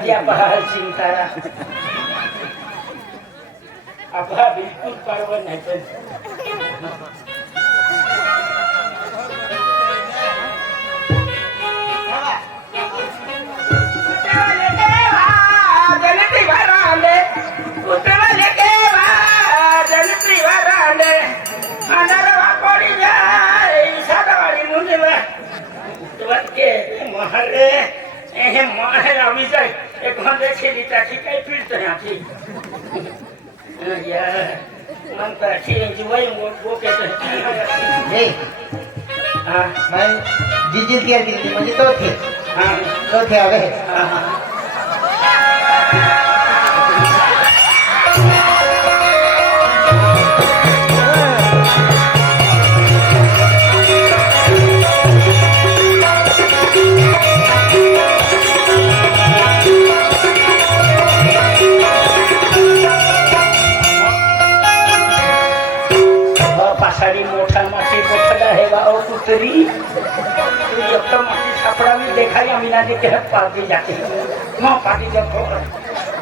Ya bahal Sintara. Apa बिल्कुल परवन है तो जिजित किया किती म्हणजे तो थे तो थे आवे पासाडी मोठा माटी पोखडा है गाओ कुतरी एकदम माटी छापड़ा में देखा ही अमीना जी के हाथ पार्टी जाते हैं माँ पार्टी जब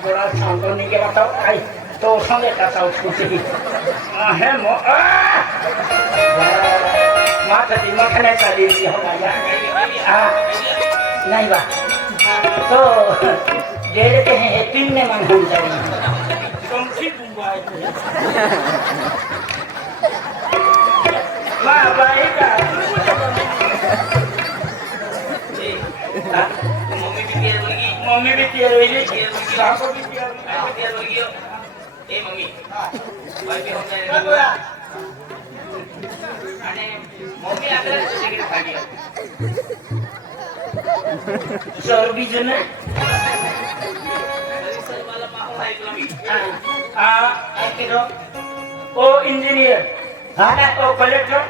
बड़ा सांगोनी के बताओ आई तो संगे का था उसको ही है मो माँ तो दिमाग नहीं चली रही हमारा नहीं बा तो डेढ़ के हैं 3 ने मन हो जाएगी कम सी बुआई मम्मी भी तैयार होगी साहब भी तैयार होगी ए मम्मी भाई भी होता है आणि मम्मी आकर तिकडे खाली सर भी जन सर वाला माहौल आहे तुला मी ओ इंजिनियर तो कलेक्टर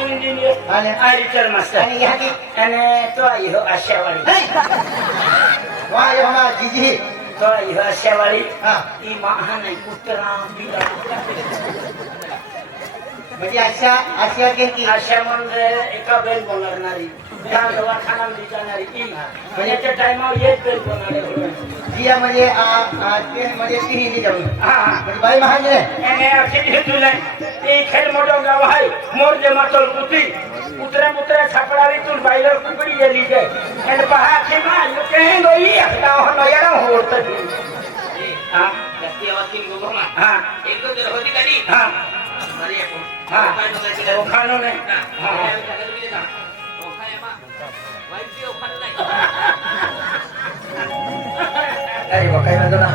इंजिनियर टीचर मास्टर आणि तो आई हो आशावाडी वाह ये हमारा जीजी तो आई हो आशावाडी ई महान आहे कुत्रा बिला म्हणजे आशा के की आशा म्हणजे एका बेल बोलणारी त्या दवाखान्यात जाणारी ती म्हणजे त्या टाइमवर एक बेल बोलणारे जिया म्हणजे ते म्हणजे ती जाऊन म्हणजे बाई महान आहे एने अशी घेतले ते खेळ मोठं गाव आहे मोरजे मातल कुती उतरे छपड़ावी तुम बाइलर कुकड़ी ले लीजिए एंड पहा के मां यू कहें गोई हटा हो नयारा हो तक हां गस्ती आवाज़ गोगो मां हां एक दो जरा होती करी हां अरे हां वो खानो ने हां वो खाए मां वाइफ भी वो खाना नहीं अरे वो काय म्हणतो ना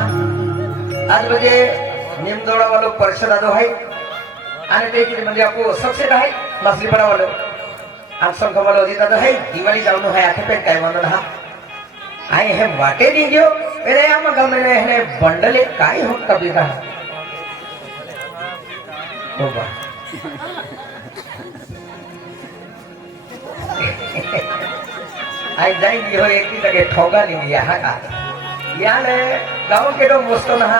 आज म्हणजे निमदोडा वालो परिषद आदो आहे आणि ते की म्हणजे आपको सबसे आहे मछली बड़ा वालो आप सब खबर होती तो है दिवाली जाऊन है आथे पे काय म्हणतो ना आए हे वाटे दी गयो अरे आम गमने हे बंडल एक काय हो कभी का हो बा आई जाई हो एक की लगे ठोगा नहीं दिया हा का याने गांव के तो मस्तो ना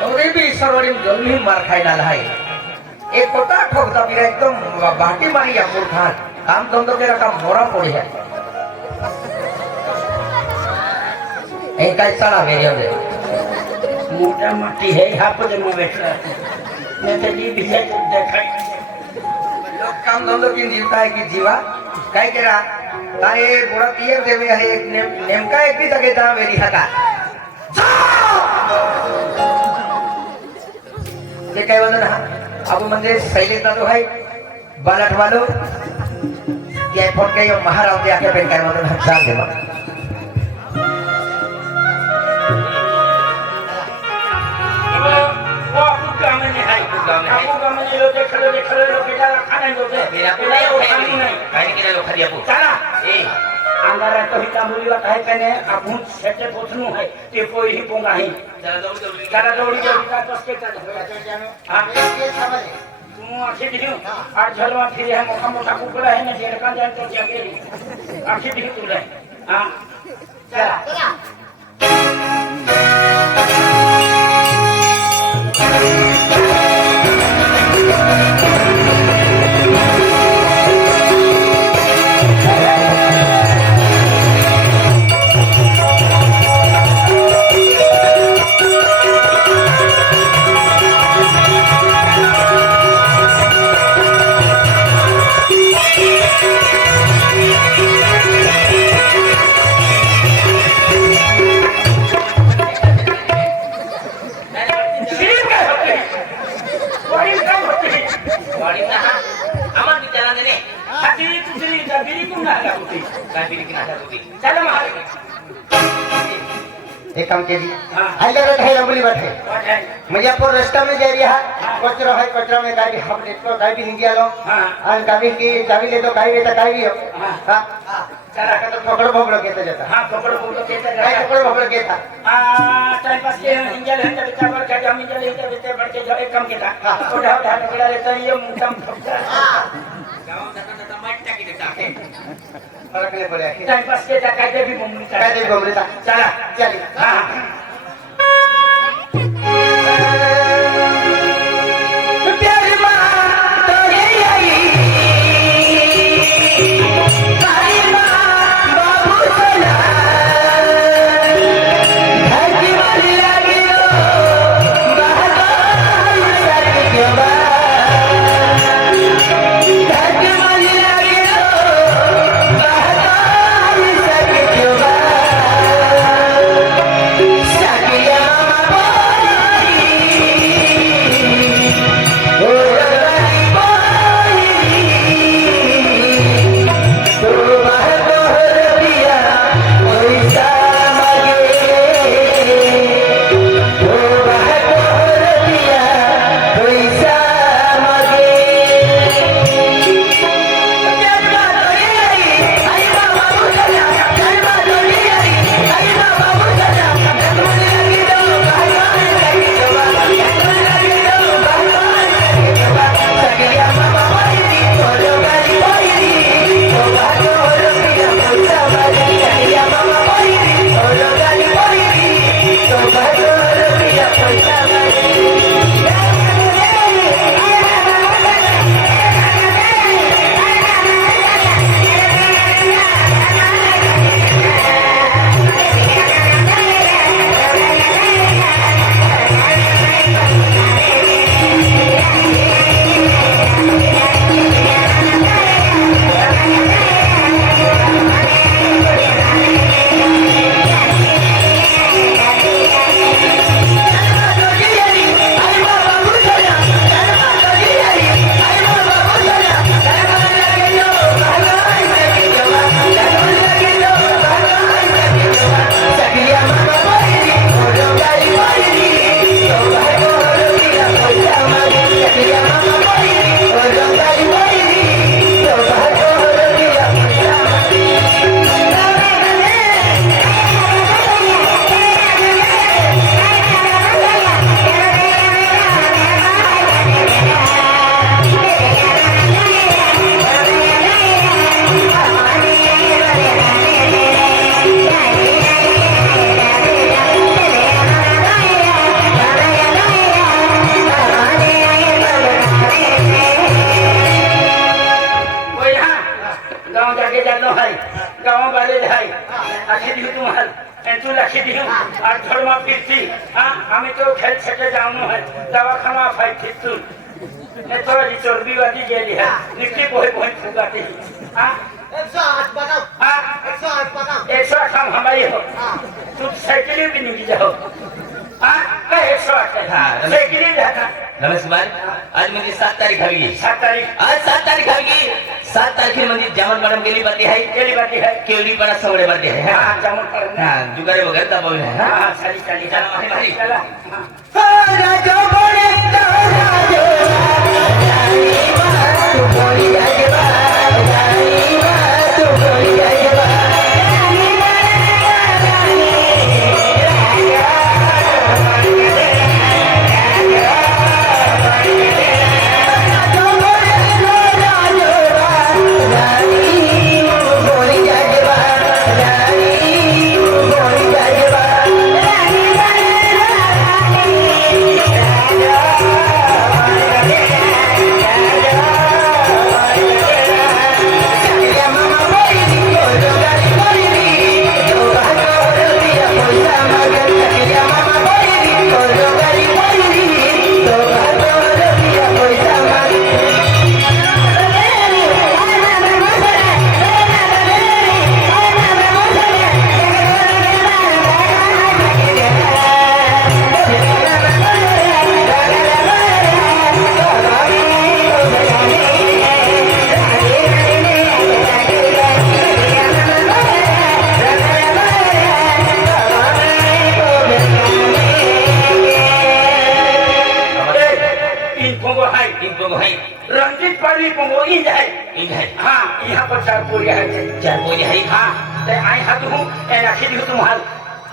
तो भी सरवरी जल्दी मार खाई ना है एक कोटा ठोकता भी एकदम बाटी मारी या मूर्खान काम धंधो के रखा मोरा पड़ी है एक काय साला मेरे दे मोटा माटी है यहाँ पर जमा बैठा मैं तो जी भी देखा लोग काम धंधो की जीवता है कि जीवा काय करा तारे बुरा तीर देवे है एक नेमका एक भी जगह था मेरी हका ते काय म्हणतो ना आपण म्हणजे शैलेश दादू आहे बालाठ वालो ये फोन के महाराज दे आके पेन काय मतलब जान दे बा वो आपको काम नहीं है आपको काम नहीं लो देख लो बेटा खाना नहीं होते मेरा को नहीं खाने के लिए लोग खरिया को चला ए अंगारा तो हिता मुलीला काय कने आपण सेटे पोथनु है ते कोई ही पोंगा ही चला दौड़ी का तस्के चल हां तू आखी दियो और झलवा फिर है मोटा कुकड़ा है ना जेड़ का जान तो जाके आखी दियो तू ले हां चला एक काम कीजिए हाई लगा है लंबली बात है मुजफ्फर रास्ता में जा रहा है कचरा है कचरा में गाड़ी हम देखो गाड़ी हिंदी आलो और गाड़ी की गाड़ी ले तो गाड़ी तो गाड़ी हो हां चला का तो पकड़ भोगड़ के तो जाता हां पकड़ भोगड़ के तो नहीं पकड़ भोगड़ के था टाइम पास के इंजल है तब का बढ़ के हम इंजल है तब बढ़ के जो एक कम के था उठा उठा निकला लेता ये मुंडम ठोकता गांव तक मट टकी देता है फर्क नहीं पड़ेगा टाइम पास के था कहते भी मम्मी था कहते भी मम्मी था चला चलिए हां আমি তো খেল ছেটে যাওনো হয় দওয়াখানা ফাই থিতু নে তোরা জি চর্বি বাদি গেলি হ্যাঁ নিকি বই বই ফুগাতে हां 108 बताओ हां 108 बताओ 108 हम हमारी हो तू साइकिल भी नहीं जाओ हा काय 108 हा, आहे ते किती झाला नमस्कार आज म्हणजे 7 तारीख हवी 7 तारीख आज 7 तारीख हवी 7 तारखेमध्ये जामन मॅडम गेली बाती आहे केली बाकी आहे केवलीपणा सवडे बाती आहे हा जामून करून हा जुगारे वगैरे दाबावले हा हा चाली चाली चला, मारी, मारी. चला हा. रंजीत पाली पंगो इंज है हाँ यहाँ पर 4 पूरी है 4 पोरी आहे हाँ ते आई हाथ हूँ ए राखी दी तुम्हार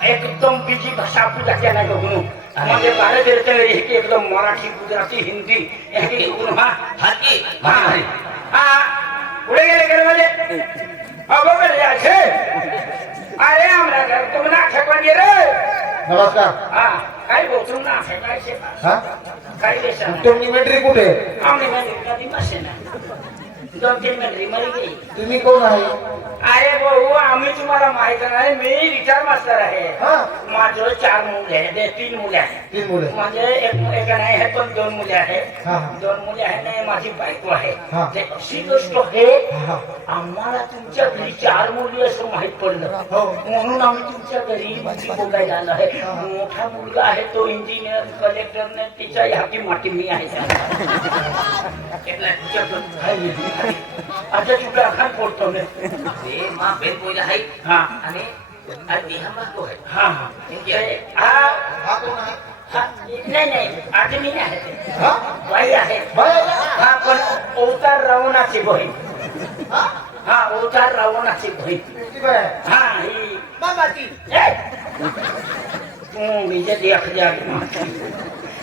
एकदम बीजी भाषा पूजा क्या नहीं करूँ म्हणजे बाहेर देते हैं कि एकदम मराठी गुजराती हिंदी है कि हाँ हाती हाँ मारी हाँ उड़े गेले गेले म्हणजे अब गेले याचे अरे हमरा घर तुम ना ठेकवानी रे नमस्कार हाँ काय बोलतो ना ठेकायचे हा काय देशा तुमची मेट्री कुठे आम्ही म्हणजे कधी बसे ना 2-3 मिनिट मरी गई तुम्ही कोण आहे अरे भाऊ आम्ही तुम्हाला माहित नाही मी रिटायर मास्टर आहे हा माझं 4 मुले आहे 3 मुले आहे 3 मुले म्हणजे एक नाही आहे पण 2 मुले आहे हा. 2 मुले आहे ना माझी बायको आहे हा. ते अशी गोष्ट आहे हा. आम्हाला तुमच्या घरी 4 मुली असं माहित पडलं हो. म्हणून आम्ही तुमच्या घरी बोलायला आलो आहे मोठा मुलगा आहे तो इंजिनियर कलेक्टर ने तिच्या हाती माटी मी आहे आता तुला खान पडतो मी ते मा बेन पोरी आहे हा आणि आज देहा मागतो आहे हा हा हा कोण आहे हा, नाही नाही आदमी नाही आहे ते. हा बाई आहे बाय हा पण अवतार रावणाची बहीण हा हा अवतार रावणाची बहीण किती बाय हा ही बाबाची ए! तू बीजे देख जा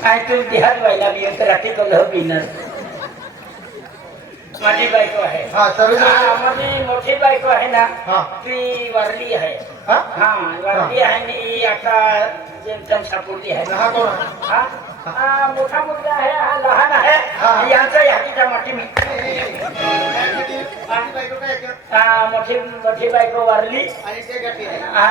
आणि तू देहात व्हायला बी तर रात्री कल बिनर माझी बायको आहे हा सर्व हा, माझी मोठी बायको आहे ना हा. ती वारली आहे हा हा वारली आहे आणि ही आता जेमतेम सापडली आहे हा कोण आहे हा हा मोठा मुलगा आहे हा लहान आहे हा. यांचा यादीचा मोठी मी हा मोठी मोठी बायको वारली हा.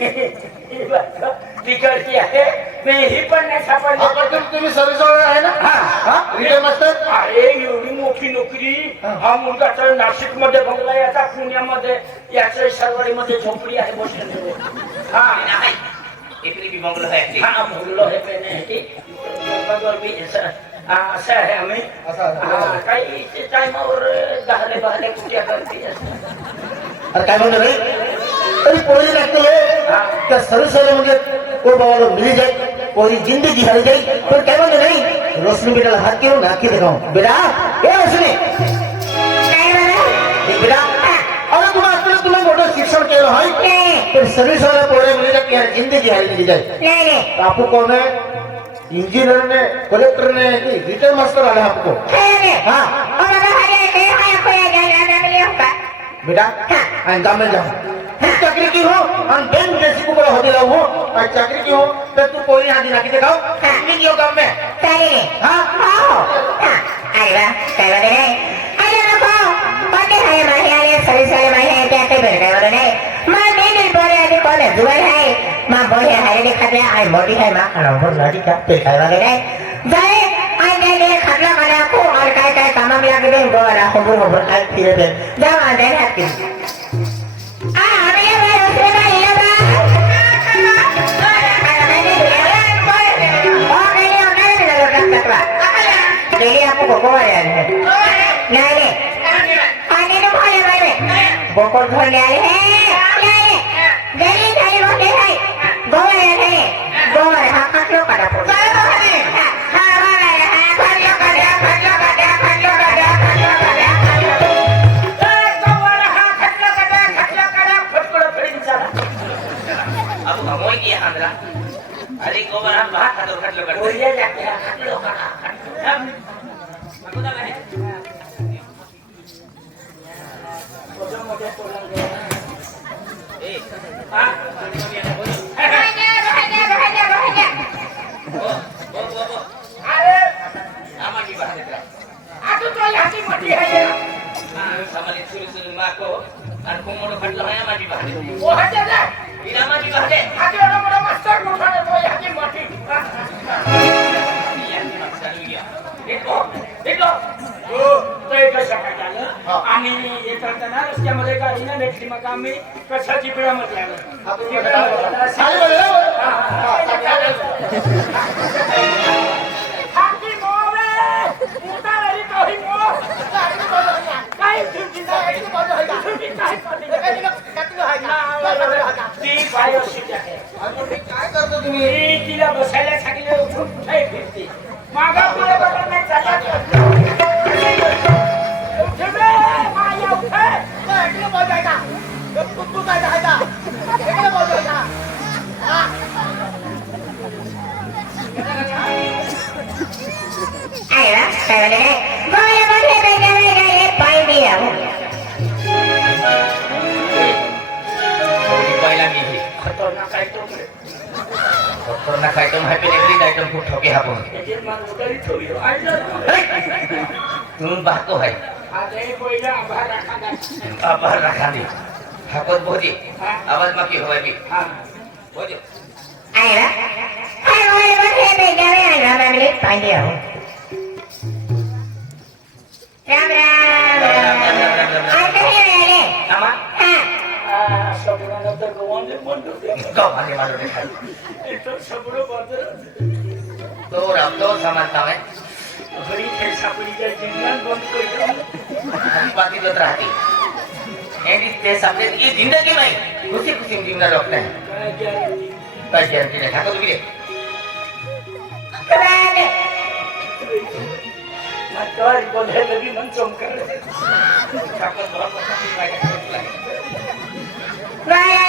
ही बायको तिकडची आहे मी ही पण नाही सापडली तुम्ही सर्व्हिस आहे ना हा. हा रिटायर मास्टर अरे एवढी मोठी नोकरी हा मुलगा तर नाशिक मध्ये बंगला याचा पुण्यामध्ये याच्या सरवाडीमध्ये झोपडी आहे बसलेली हा आहे एकरी बी बंगलो आहे हा बोललो हे पेन आहे की बरोबर मी असं आहे आम्ही हा, काही टायमावर दहाले बहाले कुठे करते अरे काय म्हणतो रे तरी पोरी लागते त्या सर्व्हिस म्हणजे कोई बाबा मिली जाए कोई जिंदगी हारी जाए पर क्या म्हणतो नाही रोशनी बेटा हाथ क्यों नाक के दिखाऊं बेटा ए रोशनी बेटा अरे तुम्हें मोठं शिक्षण केलं है पर सर्विस वाला पोरे मिली जाए यार जिंदगी हारी नहीं जाए आपको कौन है इंजीनियर ने कलेक्टर ने कि रिटायर मास्टर आया आपको हाँ बेटा अंजाम में जाओ चाकरी की हो और बैंक जैसी को बड़ा होते हो और चाकरी की हो तो तू कोई हाथ दिला के दिखाओ नहीं क्यों काम में हाँ अरे वाह काय वाले नाही अरे नको कोणते आहे माही आले सर्विस वाले माही आहे त्या काही भेट काय वाले नाही मा मेन बोले आधी कोण है जुगाई है मा बोले हारे ने खाते आई मोटी है मा खाना बोल लाडी का पे काय वाले नाही जाए आई ने खाना बना को और काय काय काम में लगे दे गोरा हो आई फिर दे जा आ दे हाथ की आ हमें ये उससे ना ये बा गोवाले आले हैं नाही रे पाणी नो भाले भाले बोकड धरले आले हैं नाही गली खाली बसले आहे गोवाले आले गोवाले हा खाटलो काढा पडतो हा गोवाले हा खाटलो काढा खाटलो काढा खाटलो काढा खाटलो काढा गोवाला हा खटला काढा फटकड पडीन चला अब घमोय की आंध्रा अरे गोबर हम बाहर खातो खटलो करते बोलिए जाके खटलो काढा अगोदर आहे मोठे पोरं ए हा अरे आमाची बाहेर आता तो ह्याची मोठी आहे सामाली सुरू माको आणि कोमोडो खटलो आहे आमाची बाहेर ओ हटे जा इना माची बाहेर आजी एवढा मोठा मास्टर मोठा आहे तो ह्याची मोठी देखो देखो हो तो एक सकाळ झालं आणि येत असताना रस्त्यामध्ये गाडीनं भेटली मग आम्ही कशाची पिढ्यामध्ये आलो हाती मोरे उतारली तोही मोर काय तुझी नाही तुझी काय ती बायोसिक आहे काय करतो तुम्ही मी तिला बसायला सांगितलं उठून कुठे फिरते मागा पुढे बघा नाही चालत उठ बे माया उठ इकडे बसायचा तू काय जायचा इकडे बसायचा आया काय वाले गोवाले बसले बेगावे पाय दिया पहिला मी खतरनाक आयटम खतरनाक आयटम हॅपी नेगेटिव्ह आयटम खूप ठोके आपण त्याची माणूस तरी ठेवली तुम्ही बाको आहे आज हे पहिला आभार राखा आभार राखाली हाकत बोधी आवाज माकी हवाय मी हा बोधी आया काय गोवाले बसले बेगावे आले पाय दिया राम राम आता हे आले आमा हा सगळ्यांनंतर गव्हाणे म्हणतो गव्हाणे मारून इथं सगळं बाजार तो रामतो समानता आहे घरी खेळ सापडी काय जिंकणार बंद करतो बाकी लोक राहते आणि ते सापडे ही जिंदगी नाही खुशी खुशी जिंकणार लोक नाही काय गॅरंटी काय गॅरंटी नाही ठाकूर तुम्ही कुराने म्हातारी बोलायला लगी मन चमकार ठाकूर बहुत माया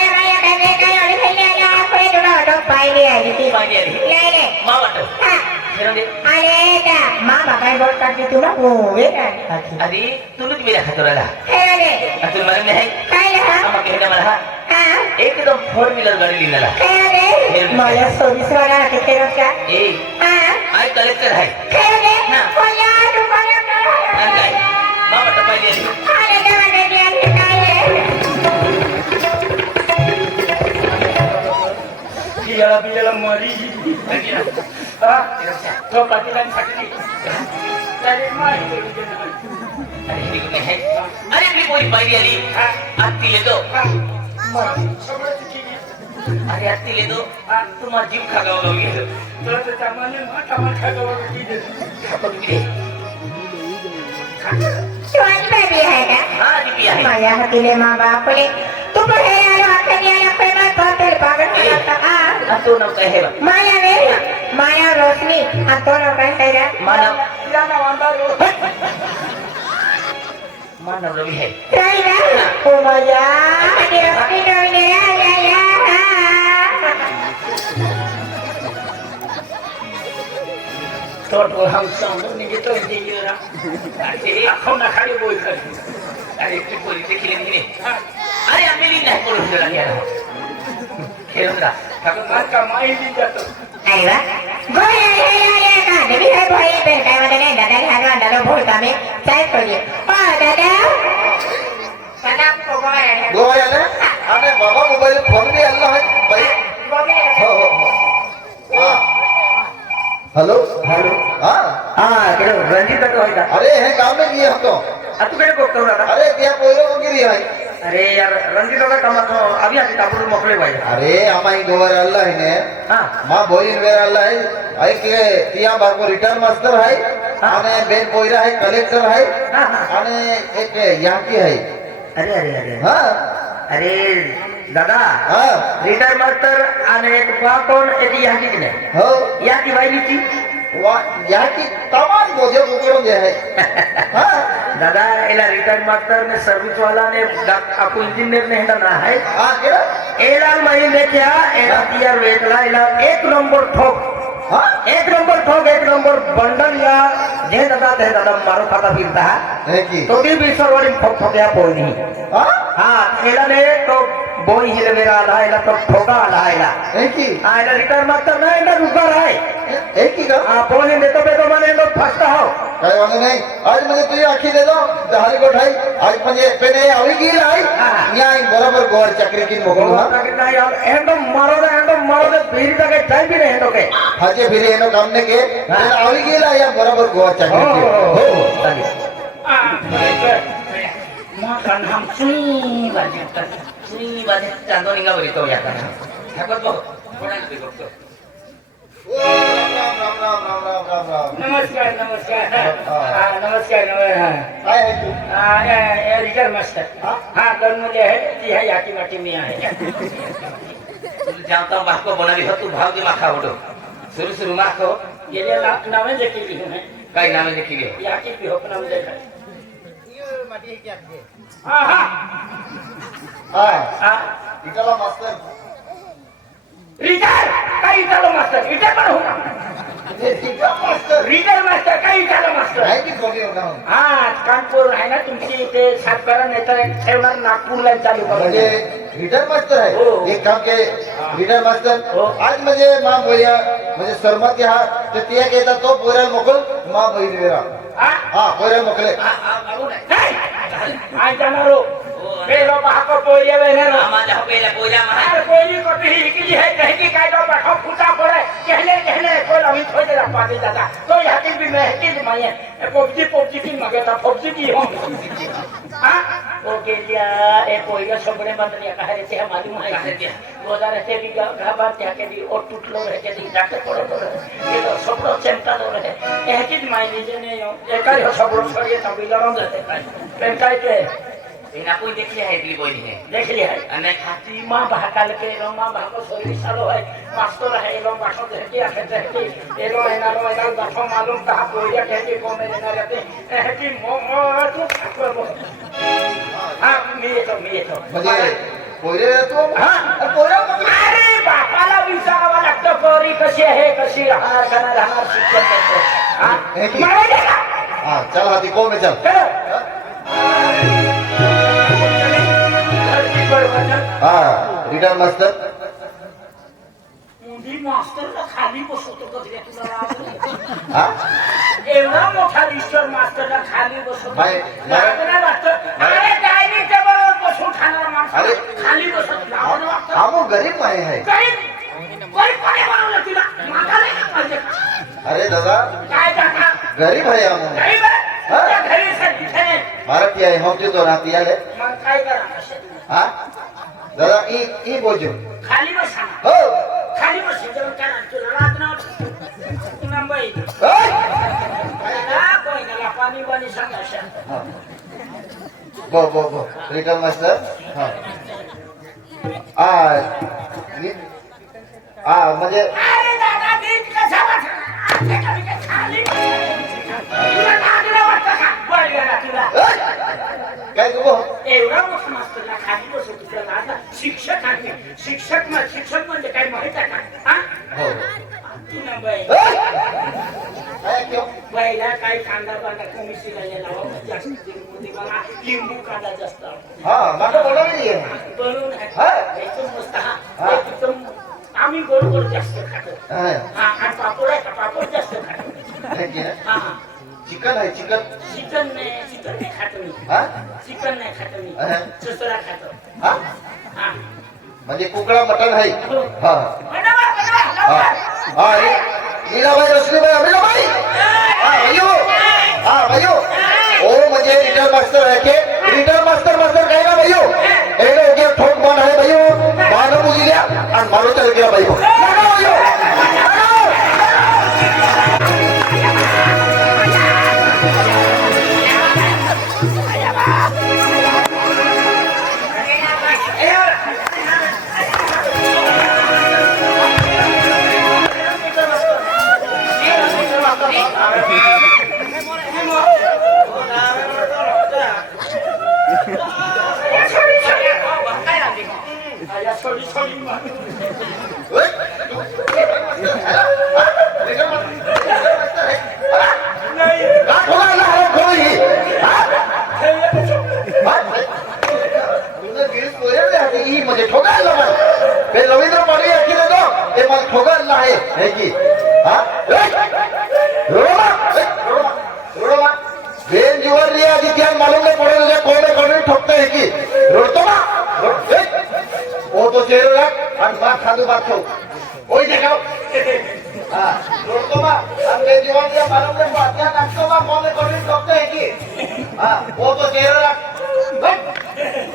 काय ओळी खाली आल्या कोणी तुला पाय दिया ती पाहिजे आली नाही मा वाटत हा फिरून दे अरे का माँ बाबा बोलतात की तुला होवे काय आधी तुला तुम्ही राखा तुला हे रे तुला मला नाही काय लहा आम्हा कहना मला हा एकदम 4 व्हीलर गाडी लिहिलेला हे रे मला सर्विस वाला तिथे रोजच्या ए हा आय कलेक्टर आहे हे रे ना. कोणा तू कोणा आणि काय मा वाटत पाहिजे आली अरे देवाने दिया काय रे याला बियाला मरी हा तो पाटीला फाटली अरे मारी अरे ठीक आहे अरे आपली पोरी पाहिजे आली आत्ती येतो सगळं केली अरे आत्ती येतो तुम्हाला जीव खागावं लावून गेलं तर त्यामाने माठा गवळ केली ठाकूर तुम्ही तू आज बेबी आहे का हा दीपी आहे माझ्या हातीले माँ बापले तू पुढे आलो आखरी आला प्रेमात पापेल पागल करता आ तो नाव काय आहे बा माया वे माया रोशनी आ तो नाव काय आहे मानव तिला ना वांदा मानव रवी आहे राहिला ओ माया हाती रोशनी डोळे या या तो हम सांगू निघतो इंजिनियर अरे आखो ना खाली बोल कर अरे ती पोरी देखील नाही अरे आम्ही नाही करून दिला गेला खेळून राहा ठाकूर आज का माहिती जातो अरे वा गोया या का देवी है भाई पे काय म्हणते नाही दादा घ्या दादा भोळ कामे काय करूया ओ दादा सलाम को गोया गोवा आले अरे बाबा मोबाईल फोन भी आला है भाई हो हो हो हा हेलो हॅलो हा हा केडो रणजित तो आहे का अरे हे काम में किए हम तो तू केडे करतो ना अरे क्या पोरो को गिरी भाई अरे यार रणजित का काम तो अभी आती तापुर मोकळे पाहिजे अरे हमारी गोवर अल्लाह है ने हा मां बोइन वेर अल्लाह है आई के तिया बार को रिटर्न मास्टर है आणि बेन पोयरा आहे कलेक्टर आहे हा, हा. आणि एक याकी आहे अरे अरे अरे हा अरे दादा हा रिटायर मास्तर आणि एक बा कोण एक याकी की नाही हो या की बाईची याकी तमाम बोझे उकळून दे आहे हा दादा एला रिटायर मास्टर ने सर्विस वाला ने आपको इंजीनियर ने हेडा ना है हा केला एला महीने क्या एला तियार वेतला एला एक नंबर ठोक हा एक नंबर बंडल या जे दादा मारो खाता फिरता हे की तो भी सरवारी ठोक्या पोई नहीं हा हाँ एला ने तो बोई हिले मेरा आला एला तो ठोका आला एला हे की हाँ एला रिटायर मास्टर ना एला रुका रहा है हे की का हाँ बोई देतो बेतो माने लो फसता हो काय वांग नाही आज म्हणजे तुझी आखी दे दो दहारी गोठाई आज म्हणजे पेने आवी गेली आहे न्याय बरोबर गोर चक्री की मोकळू हा नहीं यार एंडो मारो दे भीड़ तक जाई भी नहीं एंडो के हाचे फिरे एनो काम ने के आवी गेला या बरोबर गोर चक्री की हो makan hamsui banyak kan. सुनी बाजे चांदो निघा बरी तो या kana ठाकर तो थोडा नाही करतो राम नमस्कार नमस्कार काय आहे तू रिटायर मास्टर हाँ कर्मचारी है ती है याकी माटी में आहे तुला जावता बाको बनावी हो तू भाव की माखा उडो सुरू माखो ये नामे देखी भी हूँ काय नामे देखी रे याकी भी हो नाम देखा हाँ हाँ हा हाँ इटाला मास्तर रिटायर काही झालं मास्टर रिटायर पण होता हे इटा मास्तर रिटायर मास्टर काही झालं मास्टर आहे की कोणी होता हा कानपूर आहे ना तुमची ते सातबारा नाही तर ठेवणार नागपूरला चालू म्हणजे करून रिटायर मास्टर हो. आहे एक काम के रिटायर मास्टर हो. आज म्हणजे मा बोया म्हणजे सरमती हा तर ते घेता तो पोऱ्याला मोकल मा बहिणी वेरा हा पोऱ्याला मोकले आज जाणार हो पेलो बाको पोरिया वेनर माझ्या हपेला पोजा महा अरे कोई को ही की है कहीं की काय दो बाको फुटा पड़े कहले कोई अभी थोड़े देर पानी जाता तो यहाँ की भी मैं की माये पबजी की मगे था पबजी की हो हां ओ के लिया ए पोरिया सबने बंदरिया कह रहे थे मालूम है गोदा रहते भी घाबार त्या के भी और टूटलो रह के दी जाके पड़ो तो ये तो सबरो चिंता तो रहे ए की मायने ने एक कर सबरो छोड़िए तब लड़न रहते पेन काय के एना कोई देखली है इतली बोली है देख लिया है अने खाती माँ भाकाल के रो माँ भाको सोई सालो है मास्टर है रो बाटो देती आखे देती एरो एना बाटो मालूम कहाँ पोरिया कहती को मेरे ना रहते है कि मो तू खाकर हाँ मिये तो म्हणजे पोरे तो हाँ पोऱ्या अरे बापाला विचारावा लागतं पोरी कशी आहे कशी राहणार शिक्षण देतो हाँ है कि? मारे देगा हा चल हाती को में चल चलो हा रिटायर मास्टर मुंडी मास्टरला खाली बसवतो कधी तुला हा एवढा मोठा रिस्टर मास्टरला खाली बसवतो नाही, लाज नाही वाटत अरे डायनिंगच्या बरोबर बसून खाणार माणूस अरे. खाली बसत लाज वाटत हा मग गरीब माय आहे गरीब कोणी बनवलं तिला मागा नाही पाहिजे अरे दादा काय दादा गरीब आहे हा मग गरीब आहे हा? त्या घरी सर इथे नाही. मराठी आहे मग तो राहती आले मग काय करा असे हा दादा ई बोलजो खाली बसा हो खाली बस जेवण करा तुला लाज नाही मुंबई ओय! कोणाला पाणी पाणी सांगा बो रिटायर मास्टर हा म्हणजे अरे दादा नीट कसा वाटला खाली तुला लागलं वाटतं का बळ गेला तुला काय गो एवढा मोठा मास्तरला खाली बसू तुला लाजा शिक्षक म्हणजे काय माहित आहे का हा हो तू ना बाई काय क्यों बाईला काय कांदा बांधा कमी शिलायला लावा जास्त बघा लिंबू कांदा जास्त हा माझं बोलावली आहे बनवून हा? एकदम मस्त हा एकदम आम्ही गोड जास्त खातो हा. हा आणि पापड आहे का पापड जास्त खातो है की ना? हा हा चिकन आहे चिकन चिकन नाही खातो मी हा चिकन नाही खातो मी अहं. दुसरा खातो हा हा म्हणजे कुकडा मटन आहे हा बनवा हा लवकर. हा लीलाबाई रसलीबाई अमिलाबाई हा भाइयो हा भाइयो ओ म्हणजे रिटायर मास्टर आहे के रिटायर मास्टर काय ना भाइयो एनो के ठोक बन आहे भाइयो मानो मुली द्या आणि मारो चल गया भाइयो लगा भाइयो म्हणजे ठोकायला मला ते रवींद्र पाटील याची ना ते मला ठोकायला आहे हे की बेन जीवन लिया आधी क्या मालूम नहीं पड़े कौन ठोकते है कि रोडतो ना वो तो चेहरे रख और बात खादू बात खाओ वही देखाओ हाँ रोडतो ना हम बेन जीवन लिया मालूम नहीं बात क्या नाचतो ना कौन ठोकते है कि हाँ वो तो चेहरे रख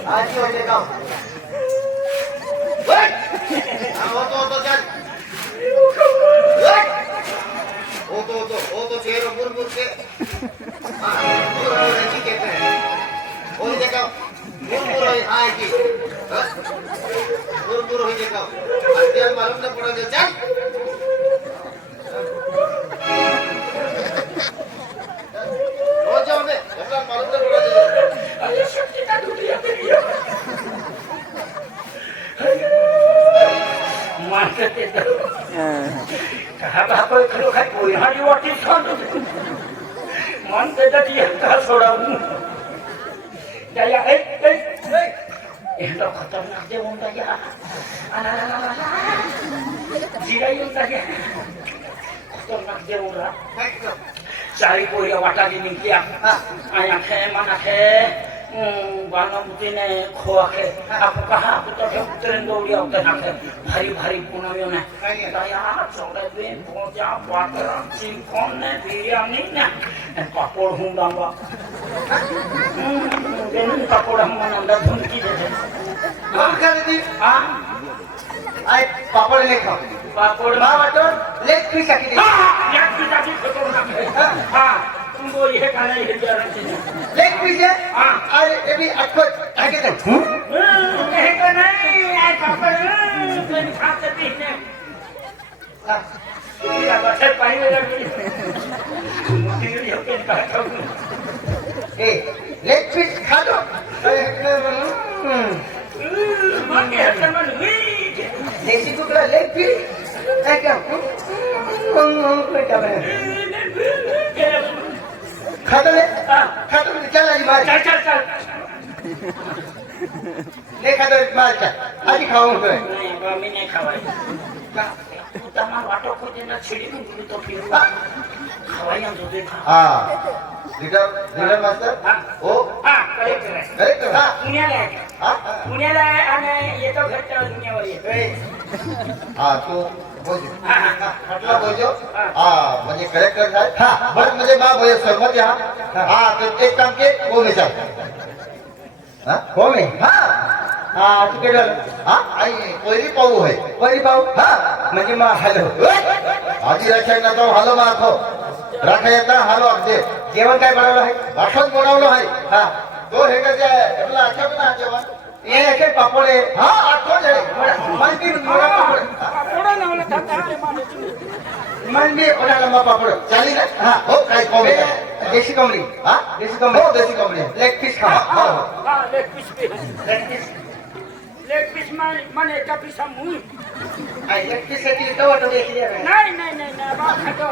आज वही देखाओ वो तो चल वो तो चेहरे बुर से कहते हैं वो देखा बुर हाँ की बुर हो देखा अत्यार मालूम न पड़ा चल हो जाओ ने मालूम न पड़ा कहा बापा खलो खाई कोई हाड़ी वाटी खान मन देता दिया कहा छोड़ा या खतरनाक जे होता या जिराई होता या खतरनाक जे होता चारी पोरिया वाटा दी निकलिया आया खे मना खे बांगामुती ने खोआ खे आपको कहा आपको तो क्या उतरन दौड़िया होता ना खे भारी भारी पुनावियों ने दया चौड़े दिन पहुंचा पाकर चिकन ने बिरयानी ने पापड़ हूँ डांगा दिन पापड़ हम मनांदा धुनकी दे दे हाँ आई पापड़ ले खाओ पापड़ माँ बटोर लेग पीस आकी दे लेग पीस आकी खतरनाक है हाँ तुमको ये खाना ही है लेग पीस है अरे ये भी अटपट आगे चल कहे तो नहीं आई पापड़ तुम खाते पीने या बच्चे पानी में लगी मुझे ये क्या कहता हूँ ए लेग पीस खा लो मांगे हर मन हुई देसी टुकड़ा लेग पीस है क्या बेटा खाता ले चल आज मार चल ले खाता मार चल आज खाऊंगा नहीं मम्मी नहीं खवाई तमाम वाटो को देना छिड़ी में बोले तो फिर खवाई हम तो देखा हाँ लीडर मास्टर ओ करेक्ट हाँ पुण्याला आणि येतो घरच्या दुनियावर येतो हाँ तो बोझो मतलब बोझो हाँ म्हणजे कलेक्टर साहब हाँ बस मुझे माँ बोझो सहमत यहाँ हाँ तो एक काम के वो में चल हाँ वो में हाँ तू केडल हाँ आई कोयरी पाऊ है कोयरी पाऊ हाँ म्हणजे माँ हॅलो आधी राखाय ना तो हॅलो माँ खो राखा येता हॅलो अगदी जेवण काय बनवलं आहे भाषण बनवलं आहे हाँ तो हे कसं आहे आपला आठवण ना जेवण ये है पापड़ है हाँ आठो जे मंडी मोड़ा पापड़ पापड़ ना वाला था मंडी ओला लंबा पापड़ चाली ना हाँ हो काय कौन देसी कमरी हाँ देसी कमरी लेग पीस खा हां लेग पीस माने एका पीस मुई आई लेग पीस की तो देख लिया नहीं बात हटो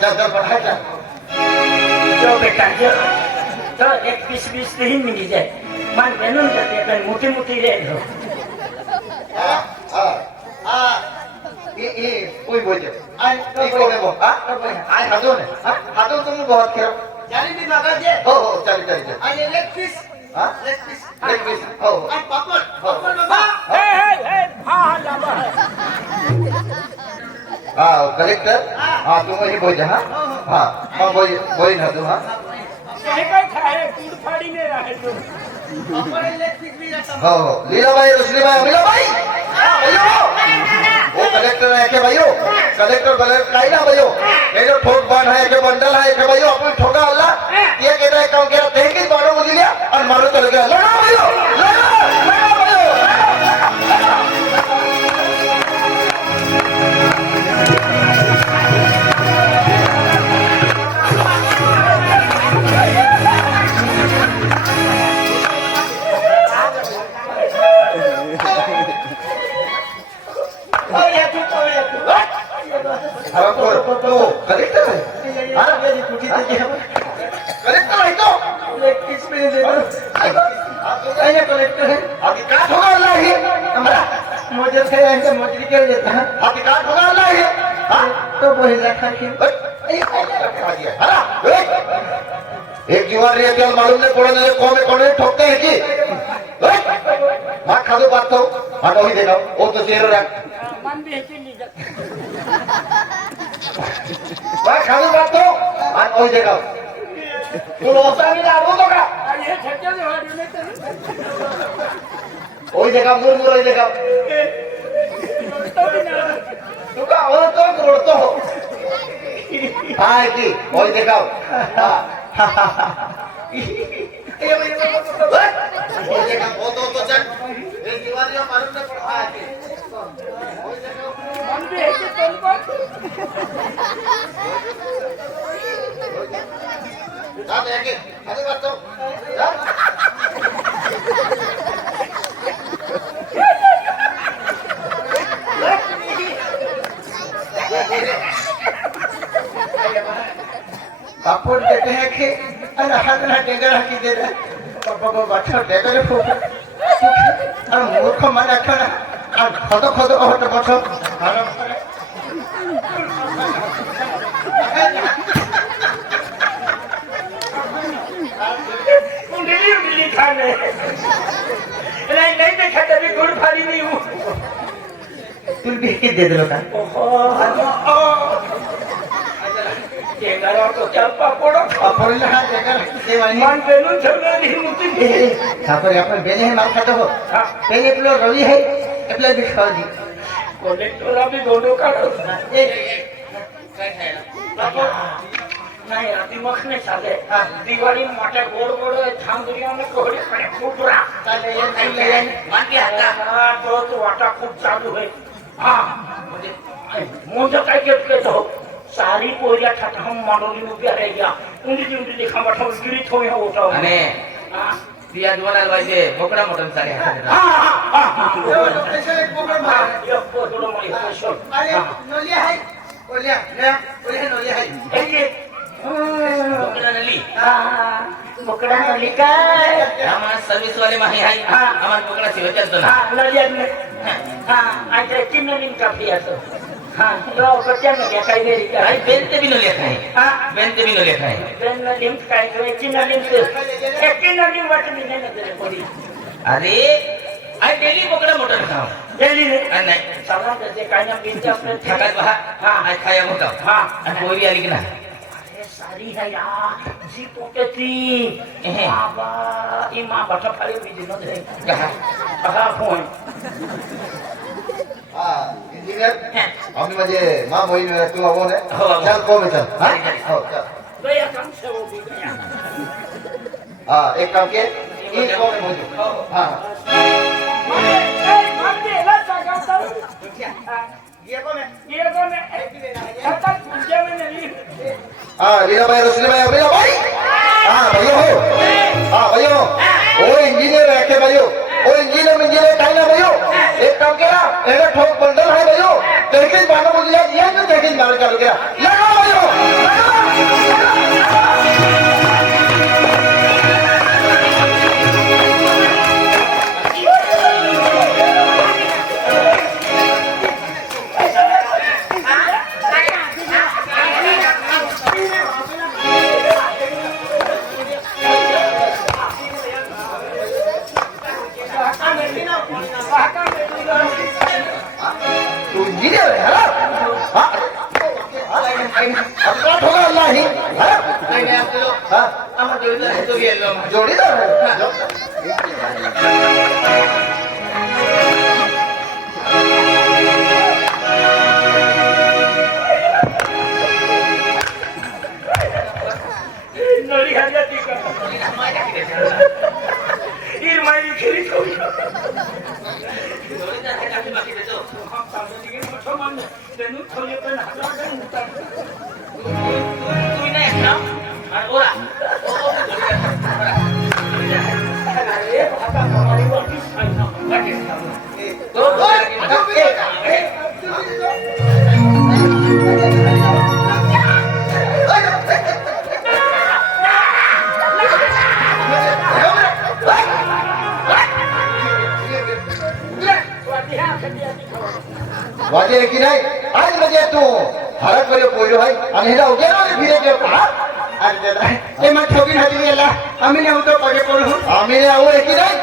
चल बढ़ा चल जो बेटा तो एक पीस ही मिल जाए मन बनून जाते पण मोठी रे हो ये कोई बोझो आई को में वो आई हादो ने हादो तुम बहुत खेलो जानी भी मगर जे हो चल आई लेग पीस हां लेग पीस हो आई पापड़ बाबा हे हां लाबा हाँ कलेक्टर हाँ तुम ही बोझ हाँ बोझ ना तू हाँ कहे काय खाए दूध फाड़ी में रहे तो हो लीलाबाई रोशनीबाई अमीलाबाई वो कलेक्टर है के भाइयों कलेक्टर काही ना भाइयों ये जो ठोक बन है के बंडल है के भाइयों अपन ठोका अल्लाह ये कहता है काम किया थे कि मारो मुझे लिया और मारो चल गया लड़ो भाइयों लड़ो भाइयों पहले कलेक्टर है अभी का ठोका अल्लाह है हमारा मुझे से ऐसे मजरी कर देता है अभी का ठोका अल्लाह है हाँ तो वही रखा कि एक जीवन रे तेल मालूम नहीं पड़े नहीं कौन ठोकते हैं कि मां खादो बात तो हाँ वही देखा वो तो शेर रख मन भी ऐसी नहीं जाता मां खादो बात तो हाँ वही देखा तू लोसा नहीं डालो तो का ये छक्के से हाथ में तो वही देखा मुर वही देखा तू का वो तो रोड़तो हो हाँ की वही देखा हाँ वो देखा वो तो चल एक दीवारी मालूम नहीं पड़ा है मन भी ऐसे चल पर जा देखे अरे बात तो जा पापड़ देते हैं कि अरे हाथ ना टेगर की दे रहे पापा को बच्चा टेगर फूक और मूर्ख मन रखो ना और खदो खदो हो तो बच्चों उंगली खाने नहीं देखा कभी गुड़ फाड़ी नहीं हूँ तू भी दे दो का तो चल पापड़ो पापड़ ना टेगर दे वाली मन बेलू चलना नहीं मुझे खापर अपन बेने है मार खाता हो पहले प्लो रवि है अपने भी खा दी कलेक्टर अभी दोनों का नहीं अभी मख नहीं चाले दिवाली में मटे गोड़ गोड़ धाम दुनिया में कोहरे पड़े फुटरा मान के आता तो वाटा खूब चालू है हाँ मुझे काय के तो सारी पोरिया ठाटा हम माडोली में भी रह गया उंडी देखा बैठा गिरी थोड़ी हो होता અને દિયા જોવાના વાજે બોકડા મોટમ સારે ये फोटो में स्पेशल अरे नलिया है ओलिया नलिया है બોકડા નલી बोकड़ा नली काय આમાં સર્વિસ વાલે માં હાઈ અમાર બોકડા સિવાય ચાલતો ના हाँ नलिया में हाँ आज किन दिन का पिया तो हाँ यो बच्चा में क्या कहीं दे रही ભાઈ બેનતે બી નો લેખાય हाँ બેનતે બી નો લેખાય बेन लिंक काय करे किन लिंक एक किन लिंक वाट में नहीं नजर पड़ी અરે આ ડેલી બોકડા મોટમ ખાવ दिल्ली ने અને साला जैसे काय ना बिंदे अपने ઠાકા બહા હા આ ખાયા મોટા हाँ અને કોરી આલી કે ના अरे सारी है यार जी पोके थी एहे। बाबा ये माँ बटा फाड़ी भी दिनों दे કહા कहा फोन हाँ इंजीनियर अभी मुझे माँ मोहिनी में तू वो ने हो, हो। चल को में चल हाँ हो, चल गया कम से वो भी गया हाँ एक काम के एक को में मौजूद हाँ हाँ रीना भाई रोशनी भाई रीना भाई हाँ भैया हो हाँ भैया हो वो इंजीनियर रखे भैया वो इंजीनियर टाइम है भैया एक काम किया एक ठोक बंडल है भैया देखिए मानो मुझे ये तो देखिए मार कर गया लगा भैया तू इंजीनियर है ना हाँ अब क्या ठोका अल्लाह ही हाँ हाँ આમાં જોઈતો હે તો ગયેલો जोड़ीदार है नली हर जाती का ये मारी खरी तो જોઈતા હે કાફી બાકી દેતો हम सामने के मुठो मन तेनु थोड़े पे ना તું ને એકદમ અને ઓરા अरे बाबा हमारी वाटी साइन ना તો वाजे की नाही आज म्हणजे तू हरक बरे पोयरो आहे आणि हेला उगेला फिरे के पहा अरे दादा ते मग ठोकीन हाती गेला आम्ही नेवतो पगे पडू आम्ही ने आऊ की नाही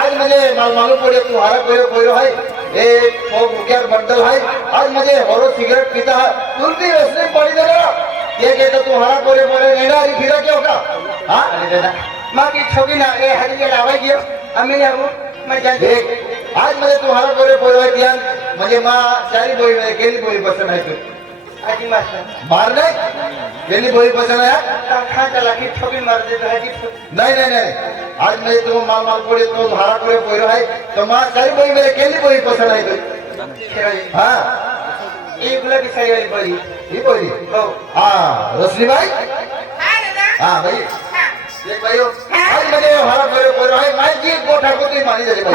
आज म्हणजे माल मालूम पडे तू हरक बरे पोयरो आहे एक फोक उग्यार बंडल आहे आज म्हणजे हरो सिगरेट पिता तुरती रस्ते पडी गेला ते घेतो तू हरक बरे पोयरो येणारी फिरा के होता हा अरे दादा मग ती ठोकीन ए हाती गेला आवाय गेलो आम्ही नेऊ मजा देख आज म्हणजे तू हरक बरे पोयरो आहे ध्यान म्हणजे मा चारी बोई गेली बोई बसन आहे तू आजी मास्टर मार नाही गेली बोई बसन आहे खा चला की ठोकीन मार देतो हाजी नाही नाही नाही आज म्हणजे तू माल माल पोळे तो हारा पोळे पोयरो आहे तर मा चारी बोई मेरे केली बोई पसंद आहे तू हा एक गुलाबी साडी वाली बरी ही बोली हो हा रसली बाई हा भाई एक भाई आज म्हणजे हारा पोळे पोयरो आहे माझी गोठा कोती मानी झाली बाई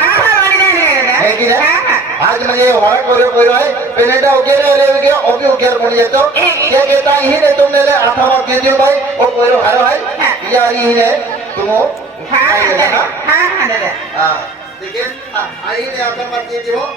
है की नाही आज म्हणजे हारा पोळे पोयरो आहे पेनेटा उगेरे आले उगे ओके उगेर कोणी येतो ये घेता ही ने तुमने ले आठा मार दे दियो भाई ओ पोयरो हारो आहे या ही ने तुम हाँ दादा हाँ हाँ दादा हाँ, लेकिन आई ने आकर मत दे दियो